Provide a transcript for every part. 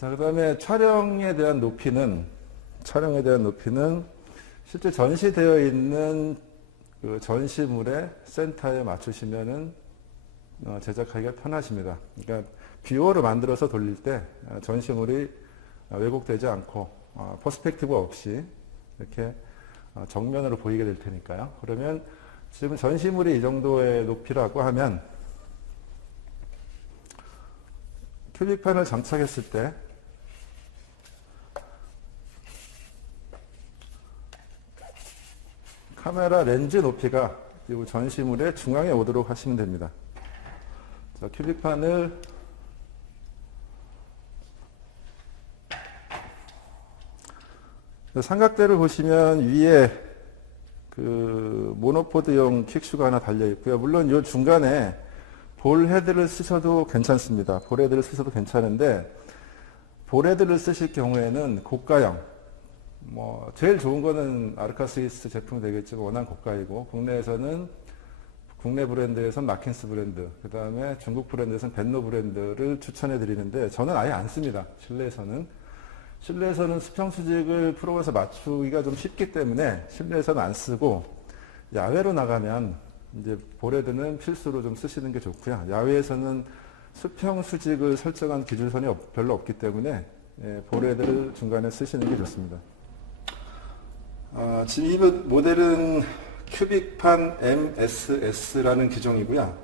자, 그 다음에 촬영에 대한 높이는, 촬영에 대한 높이는 실제 전시되어 있는 그 전시물의 센터에 맞추시면은 어, 제작하기가 편하십니다. 그러니까 뷰어를 만들어서 돌릴 때 어, 전시물이 어, 왜곡되지 않고 어, 퍼스펙티브 없이 이렇게 어, 정면으로 보이게 될 테니까요. 그러면 지금 전시물이 이 정도의 높이라고 하면 큐빅판을 장착했을 때 카메라 렌즈 높이가 이 전시물의 중앙에 오도록 하시면 됩니다. 자, 큐빅판을 삼각대를 보시면 위에 그 모노포드용 퀵슈가 하나 달려 있고요. 물론 이 중간에 볼 헤드를 쓰셔도 괜찮습니다. 볼 헤드를 쓰셔도 괜찮은데 볼 헤드를 쓰실 경우에는 고가형 뭐 제일 좋은 거는 아르카스이스 제품이 되겠지만 워낙 고가이고 국내에서는 국내 브랜드에선 마킨스 브랜드 그 다음에 중국 브랜드에서는 벤노 브랜드를 추천해 드리는데 저는 아예 안 씁니다. 실내에서는 실내에서는 수평 수직을 프로에서 맞추기가 좀 쉽기 때문에 실내에서는 안 쓰고 야외로 나가면 이제 볼헤드는 필수로 좀 쓰시는 게 좋고요. 야외에서는 수평 수직을 설정한 기준선이 없- 별로 없기 때문에 예, 볼헤드를 중간에 쓰시는 게 좋습니다. 아, 지금 이 모델은 큐빅판 MSS라는 기종이고요.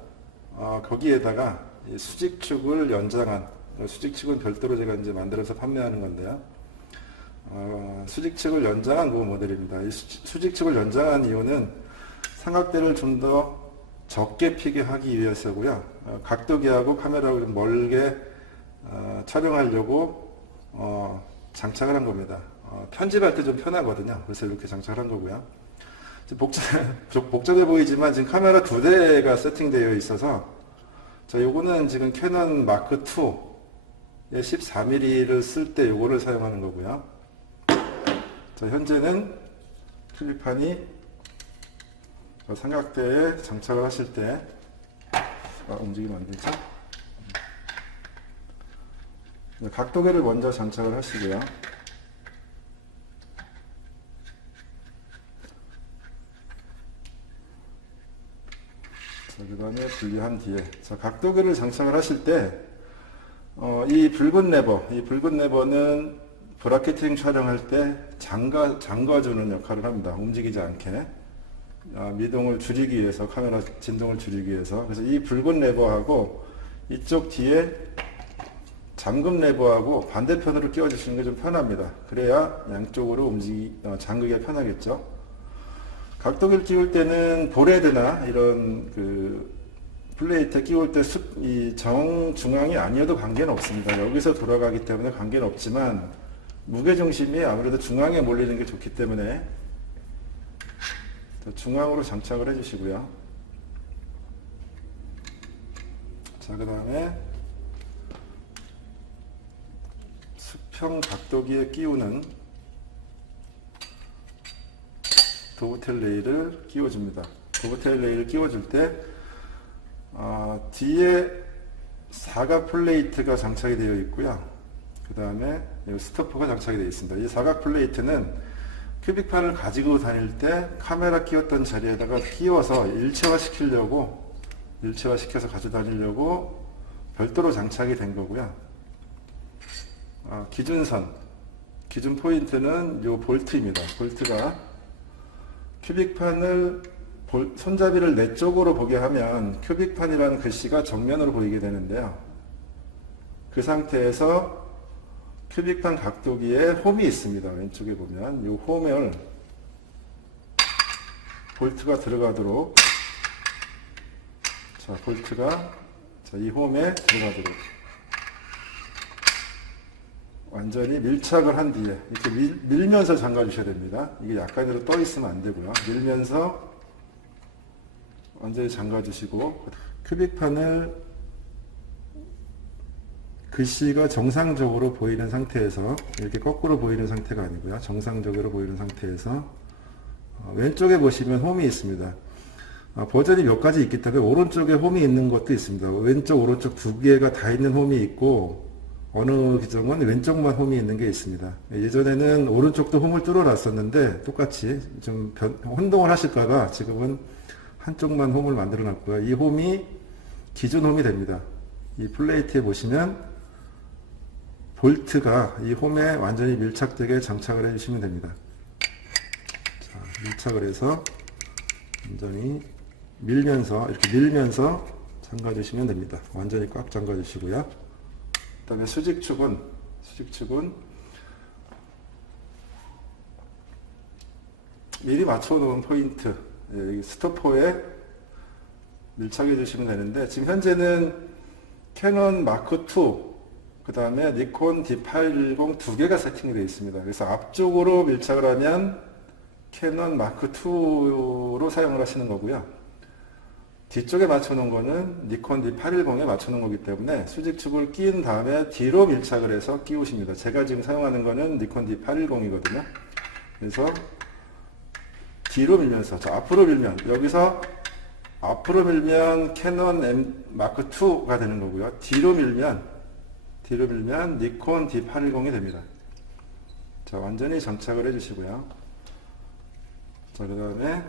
어, 거기에다가 이 수직축을 연장한 수직축은 별도로 제가 이제 만들어서 판매하는 건데요. 어, 수직축을 연장한 그 모델입니다. 이 수- 수직축을 연장한 이유는 삼각대를 좀 더 적게 피게 하기 위해서고요. 어, 각도기하고 카메라를 좀 멀게 어, 촬영하려고 어, 장착을 한 겁니다. 어, 편집할 때 좀 편하거든요. 그래서 이렇게 장착을 한 거고요. 복잡, 좀 복잡해 보이지만 지금 카메라 두 대가 세팅되어 있어서 자, 요거는 지금 캐논 마크 2의 14mm를 쓸 때 요거를 사용하는 거고요. 자, 현재는 큐빅판이 삼각대에 장착을 하실 때 아, 움직이면 안 되죠? 네, 각도계를 먼저 장착을 하시고요. 다음에 분리한 뒤에. 자, 각도계를 장착을 하실 때, 어, 이 붉은 레버, 이 붉은 레버는 브라켓팅 촬영할 때 잠가, 잠가주는 역할을 합니다. 움직이지 않게. 아, 미동을 줄이기 위해서, 카메라 진동을 줄이기 위해서. 그래서 이 붉은 레버하고 이쪽 뒤에 잠금 레버하고 반대편으로 끼워주시는 게 좀 편합니다. 그래야 양쪽으로 움직이, 어, 잠그기가 편하겠죠. 각도기를 끼울 때는 볼헤드나 이런 그 플레이트 끼울 때 이 정중앙이 아니어도 관계는 없습니다. 여기서 돌아가기 때문에 관계는 없지만 무게중심이 아무래도 중앙에 몰리는 게 좋기 때문에 중앙으로 장착을 해주시고요. 자, 그 다음에 수평 각도기에 끼우는 도브텔 레일을 끼워줍니다. 도브텔 레일을 끼워줄 때 어, 뒤에 사각 플레이트가 장착이 되어 있고요. 그 다음에 스토퍼가 장착이 되어 있습니다. 이 사각 플레이트는 큐빅판을 가지고 다닐 때 카메라 끼웠던 자리에다가 끼워서 일체화 시키려고 일체화 시켜서 가지고 다니려고 별도로 장착이 된 거고요. 어, 기준선, 기준 포인트는 이 볼트입니다. 볼트가 큐빅판을 볼- 손잡이를 내 쪽으로 보게 하면 큐빅판이라는 글씨가 정면으로 보이게 되는데요. 그 상태에서 큐빅판 각도기에 홈이 있습니다. 왼쪽에 보면 이 홈을 볼트가 들어가도록 자 볼트가 자, 이 홈에 들어가도록 완전히 밀착을 한 뒤에 이렇게 밀, 밀면서 잠가 주셔야 됩니다. 이게 약간이라도 떠 있으면 안 되고요. 밀면서 완전히 잠가 주시고 큐빅판을 글씨가 정상적으로 보이는 상태에서 이렇게 거꾸로 보이는 상태가 아니고요. 정상적으로 보이는 상태에서 어, 왼쪽에 보시면 홈이 있습니다. 어, 버전이 몇 가지 있기 때문에 오른쪽에 홈이 있는 것도 있습니다. 왼쪽, 오른쪽 두 개가 다 있는 홈이 있고 어느 기종은 왼쪽만 홈이 있는 게 있습니다. 예전에는 오른쪽도 홈을 뚫어놨었는데 똑같이 좀 변- 혼동을 하실까봐 지금은 한쪽만 홈을 만들어 놨고요. 이 홈이 기준 홈이 됩니다. 이 플레이트에 보시면 볼트가 이 홈에 완전히 밀착되게 장착을 해주시면 됩니다. 자, 밀착을 해서 완전히 밀면서 이렇게 밀면서 잠가 주시면 됩니다. 완전히 꽉 잠가 주시고요. 그다음에 수직 축은 수직 축은 미리 맞춰 놓은 포인트 예, 스토퍼에 밀착해 주시면 되는데 지금 현재는 캐논 마크 2 그 다음에 니콘 D810 두 개가 세팅이 되어 있습니다. 그래서 앞쪽으로 밀착을 하면 캐논 마크 2로 사용을 하시는 거고요. 뒤쪽에 맞춰놓은 거는 니콘 D810에 맞춰놓은 거기 때문에 수직축을 끼운 다음에 뒤로 밀착을 해서 끼우십니다. 제가 지금 사용하는 거는 니콘 D810이거든요. 그래서 뒤로 밀면서 저 앞으로 밀면 여기서 앞으로 밀면 캐논 M 마크 2가 되는 거고요. 뒤로 밀면 뒤로 밀면 니콘 D810이 됩니다. 자 완전히 장착을 해주시고요. 자 그 다음에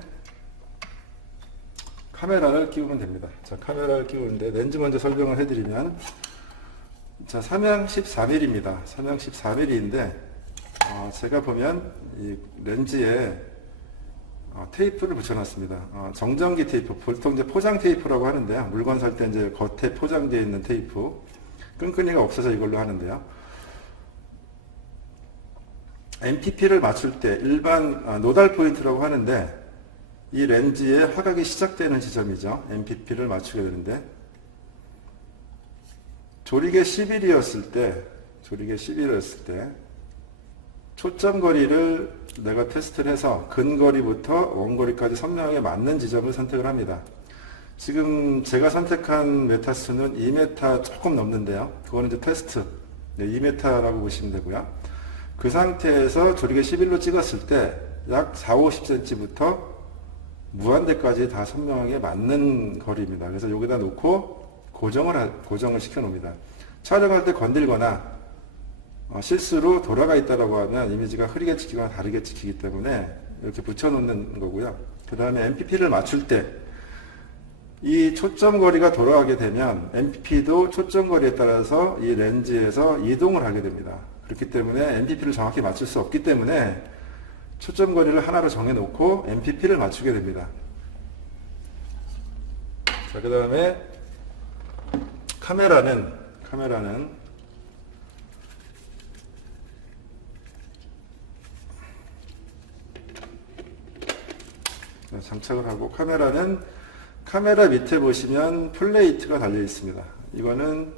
카메라를 끼우면 됩니다. 자, 카메라를 끼우는데 렌즈 먼저 설명을 해드리면 자, 삼양 14mm입니다. 삼양 14mm인데 어, 제가 보면 이 렌즈에 어, 테이프를 붙여놨습니다. 어, 정전기 테이프, 보통 이제 포장 테이프라고 하는데요. 물건 살 때 이제 겉에 포장되어 있는 테이프. 끈끈이가 없어서 이걸로 하는데요. MPP를 맞출 때 일반 아, 노달 포인트라고 하는데 이 렌즈의 화각이 시작되는 지점이죠. MPP를 맞추게 되는데 조리개 11이었을 때 조리개 11이었을 때 초점 거리를 내가 테스트를 해서 근거리부터 원거리까지 선명하게 맞는 지점을 선택을 합니다. 지금 제가 선택한 메타 수는 2m 조금 넘는데요. 그거는 이제 테스트. 네, 2m라고 보시면 되고요. 그 상태에서 조리개 11로 찍었을 때 약 4, 50cm부터 무한대까지 다 선명하게 맞는 거리입니다. 그래서 여기다 놓고 고정을, 하- 고정을 시켜 놓습니다. 촬영할 때 건들거나 어, 실수로 돌아가 있다라고 하면 이미지가 흐리게 찍히거나 다르게 찍히기 때문에 이렇게 붙여 놓는 거고요. 그 다음에 MPP를 맞출 때 이 초점 거리가 돌아가게 되면 MPP도 초점 거리에 따라서 이 렌즈에서 이동을 하게 됩니다. 그렇기 때문에 MPP를 정확히 맞출 수 없기 때문에 초점 거리를 하나로 정해 놓고 MPP를 맞추게 됩니다. 자, 그 다음에 카메라는 카메라는 자, 장착을 하고 카메라는 카메라 밑에 보시면 플레이트가 달려 있습니다. 이거는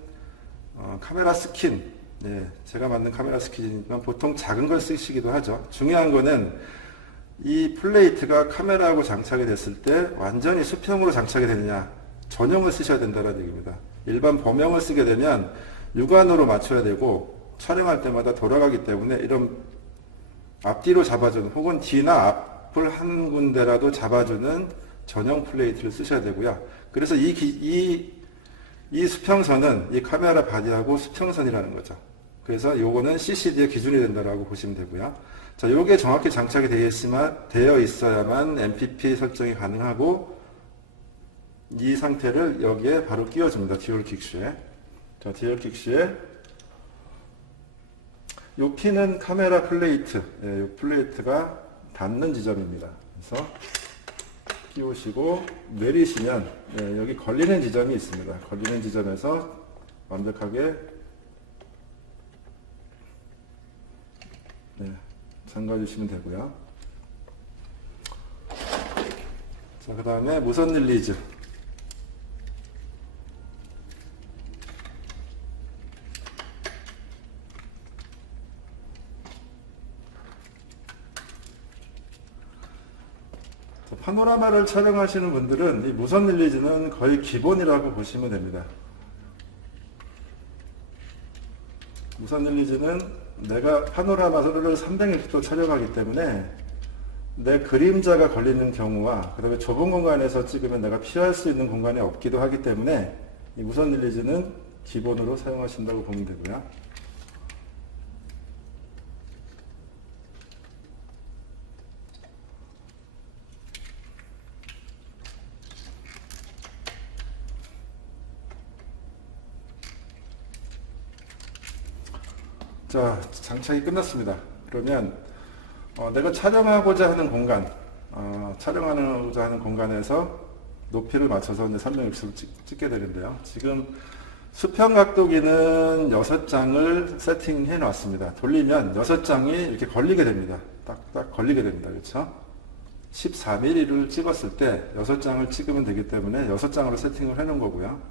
어, 카메라 스킨. 네, 제가 만든 카메라 스킨이니까 보통 작은 걸 쓰시기도 하죠. 중요한 거는 이 플레이트가 카메라하고 장착이 됐을 때 완전히 수평으로 장착이 되느냐 전용을 쓰셔야 된다는 얘기입니다. 일반 범용을 쓰게 되면 육안으로 맞춰야 되고 촬영할 때마다 돌아가기 때문에 이런 앞뒤로 잡아주는 혹은 뒤나 앞을 한 군데라도 잡아주는 전용 플레이트를 쓰셔야 되고요. 그래서 이, 기- 이, 이 수평선은 이 카메라 바디하고 수평선이라는 거죠. 그래서 요거는 CCD의 기준이 된다라고 보시면 되고요. 자, 요게 정확히 장착이 있으면, 되어 있어야만 MPP 설정이 가능하고 이 상태를 여기에 바로 끼워줍니다. 듀얼 킥슈에. 자, 듀얼 킥슈에 요 피는 카메라 플레이트, 예, 요 플레이트가 닿는 지점입니다. 그래서 끼우시고 내리시면 예, 여기 걸리는 지점이 있습니다. 걸리는 지점에서 완벽하게 네, 잠가 주시면 되고요. 자, 그 다음에 무선 릴리즈. 자, 파노라마를 촬영하시는 분들은 이 무선 릴리즈는 거의 기본이라고 보시면 됩니다. 무선 릴리즈는 내가 파노라마를 360도 촬영하기 때문에 내 그림자가 걸리는 경우와 그 다음에 좁은 공간에서 찍으면 내가 피할 수 있는 공간이 없기도 하기 때문에 이 무선 릴리즈는 기본으로 사용하신다고 보면 되고요. 자, 장착이 끝났습니다. 그러면 어, 내가 촬영하고자 하는 공간, 어, 촬영하고자 하는 공간에서 높이를 맞춰서 이제 360을 찍, 찍게 되는데요. 지금 수평 각도기는 6장을 세팅해 놨습니다. 돌리면 6장이 이렇게 걸리게 됩니다. 딱딱 걸리게 됩니다. 그렇죠? 14mm를 찍었을 때 6장을 찍으면 되기 때문에 6장으로 세팅을 해 놓은 거고요.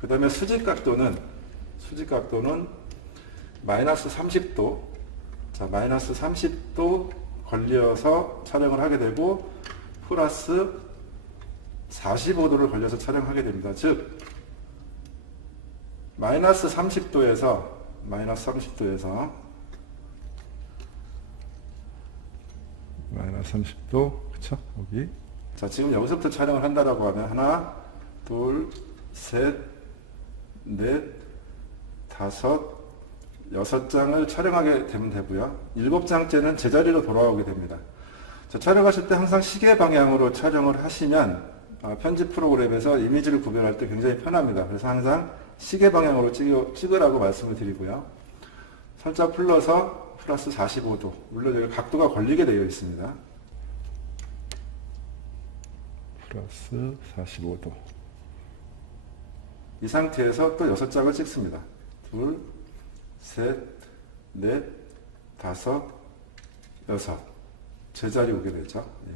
그 다음에 수직 각도는 수직 각도는 마이너스 30도. 자 마이너스 30도 걸려서 촬영을 하게 되고 플러스 45도를 걸려서 촬영하게 됩니다. 즉 마이너스 30도에서 마이너스 30도에서 마이너스 30도. 그쵸? 여기. 자 지금 여기서부터 촬영을 한다라고 하면 하나 둘셋넷 다섯 여섯 장을 촬영하게 되면 되고요. 일곱 장째는 제자리로 돌아오게 됩니다. 자, 촬영하실 때 항상 시계 방향으로 촬영을 하시면 어, 편집 프로그램에서 이미지를 구별할 때 굉장히 편합니다. 그래서 항상 시계 방향으로 찍으, 찍으라고 말씀을 드리고요. 살짝 풀러서 플러스 45도 물론 여기 각도가 걸리게 되어 있습니다. 플러스 45도. 이 상태에서 또 여섯 장을 찍습니다. 둘, 셋, 넷, 다섯, 여섯 제자리 오게 되죠 예.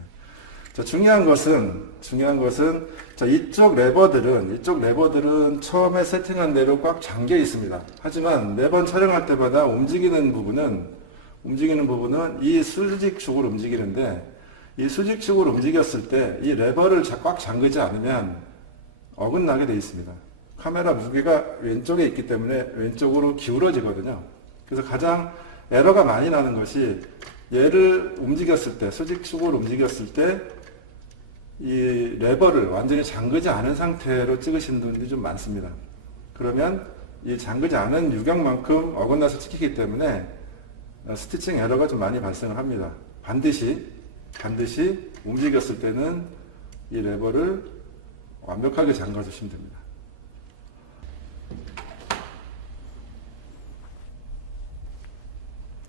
자, 중요한 것은 중요한 것은 자, 이쪽 레버들은 이쪽 레버들은 처음에 세팅한 대로 꽉 잠겨 있습니다. 하지만 매번 촬영할 때마다 움직이는 부분은 움직이는 부분은 이 수직축으로 움직이는데 이 수직축으로 움직였을 때 이 레버를 자- 꽉 잠그지 않으면 어긋나게 되어 있습니다. 카메라 무게가 왼쪽에 있기 때문에 왼쪽으로 기울어지거든요. 그래서 가장 에러가 많이 나는 것이 얘를 움직였을 때, 수직축으로 움직였을 때, 이 레버를 완전히 잠그지 않은 상태로 찍으신 분들이 좀 많습니다. 그러면 이 잠그지 않은 유경만큼 어긋나서 찍히기 때문에 어, 스티칭 에러가 좀 많이 발생을 합니다. 반드시, 반드시 움직였을 때는 이 레버를 완벽하게 잠가 주시면 됩니다.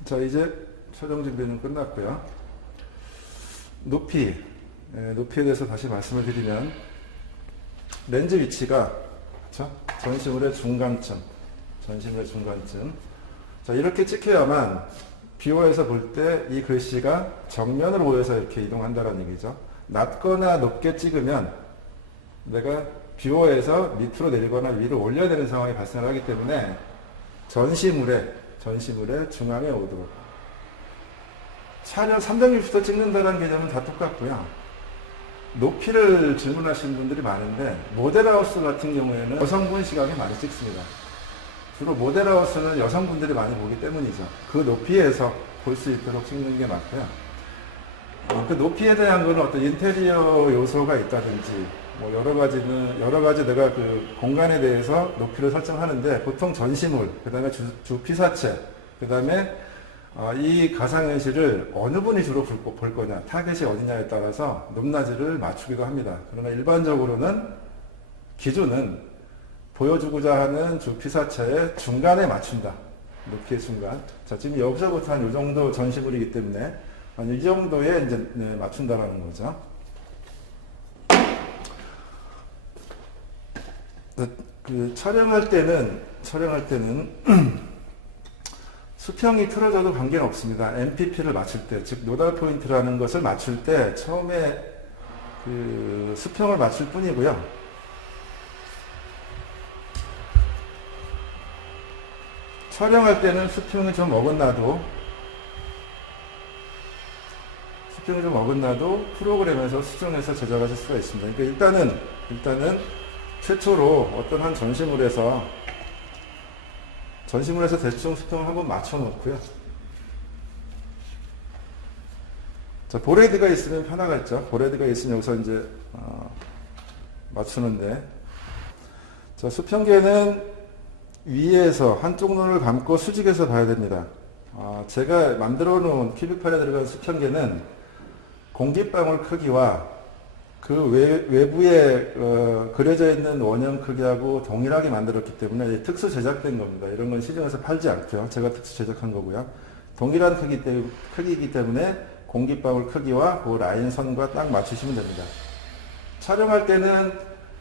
자, 이제 촬영 준비는 끝났고요. 높이, 예, 높이에 대해서 다시 말씀을 드리면 렌즈 위치가 그쵸? 전시물의 중간쯤, 전시물의 중간쯤. 자, 이렇게 찍혀야만 비호에서 볼 때 이 글씨가 정면으로 보여서 이렇게 이동한다는 얘기죠. 낮거나 높게 찍으면 내가 비호에서 밑으로 내리거나 위로 올려야 되는 상황이 발생하기 때문에 전시물의 전시물의 중앙에 오도록 촬영 360도 찍는다는 개념은 다 똑같고요. 높이를 질문하시는 분들이 많은데 모델하우스 같은 경우에는 여성분 시각이 많이 찍습니다. 주로 모델하우스는 여성분들이 많이 보기 때문이죠. 그 높이에서 볼 수 있도록 찍는 게 맞고요. 어, 그 높이에 대한 거는 어떤 인테리어 요소가 있다든지 뭐 여러 가지는 여러 가지 내가 그 공간에 대해서 높이를 설정하는데 보통 전시물, 그다음에 주, 주 피사체, 그다음에 어, 이 가상현실을 어느 분이 주로 볼, 거- 볼 거냐, 타겟이 어디냐에 따라서 높낮이를 맞추기도 합니다. 그러나 일반적으로는 기준은 보여주고자 하는 주 피사체의 중간에 맞춘다. 높이의 중간. 자, 지금 여기서부터 한 이 정도 전시물이기 때문에 한 이 정도에 이제 네, 맞춘다라는 거죠. 그, 그 촬영할 때는 촬영할 때는 수평이 틀어져도 관계는 없습니다. MPP를 맞출 때, 즉 노달 포인트라는 것을 맞출 때 처음에 그 수평을 맞출 뿐이고요. 촬영할 때는 수평이 좀 어긋나도 수평이 좀 어긋나도 프로그램에서 수정해서 제작하실 수가 있습니다. 그러니까 일단은 일단은 최초로 어떤 한 전시물에서 전시물에서 대충 수평을 한번 맞춰 놓고요. 자, 보레드가 있으면 편하겠죠. 보레드가 있으면 여기서 이제 어, 맞추는데 자, 수평계는 위에서 한쪽 눈을 감고 수직해서 봐야 됩니다. 아, 제가 만들어 놓은 큐빅판에 들어간 수평계는 공기방울 크기와 그 외, 외부에 어, 그려져 있는 원형 크기하고 동일하게 만들었기 때문에 특수 제작된 겁니다. 이런 건 시중에서 팔지 않고요. 제가 특수 제작한 거고요. 동일한 크기 때, 크기이기 때문에 공기방울 크기와 그 라인 선과 딱 맞추시면 됩니다. 촬영할 때는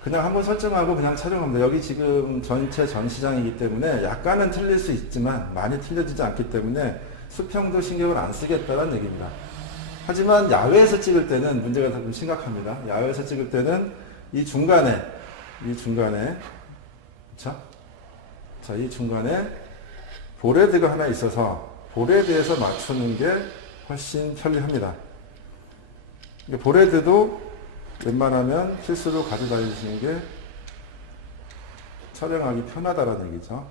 그냥 한번 설정하고 그냥 촬영합니다. 여기 지금 전체 전시장이기 때문에 약간은 틀릴 수 있지만 많이 틀려지지 않기 때문에 수평도 신경을 안 쓰겠다는 얘기입니다. 하지만 야외에서 찍을 때는 문제가 좀 심각합니다. 야외에서 찍을 때는 이 중간에, 이 중간에, 자, 자, 이 중간에 보레드가 하나 있어서 보레드에서 맞추는 게 훨씬 편리합니다. 보레드도 웬만하면 필수로 가져다니시는 게 촬영하기 편하다는 얘기죠.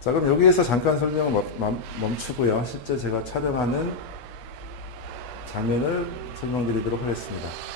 자, 그럼 여기에서 잠깐 설명을 멈추고요. 실제 제가 촬영하는 장면을 설명드리도록 하겠습니다.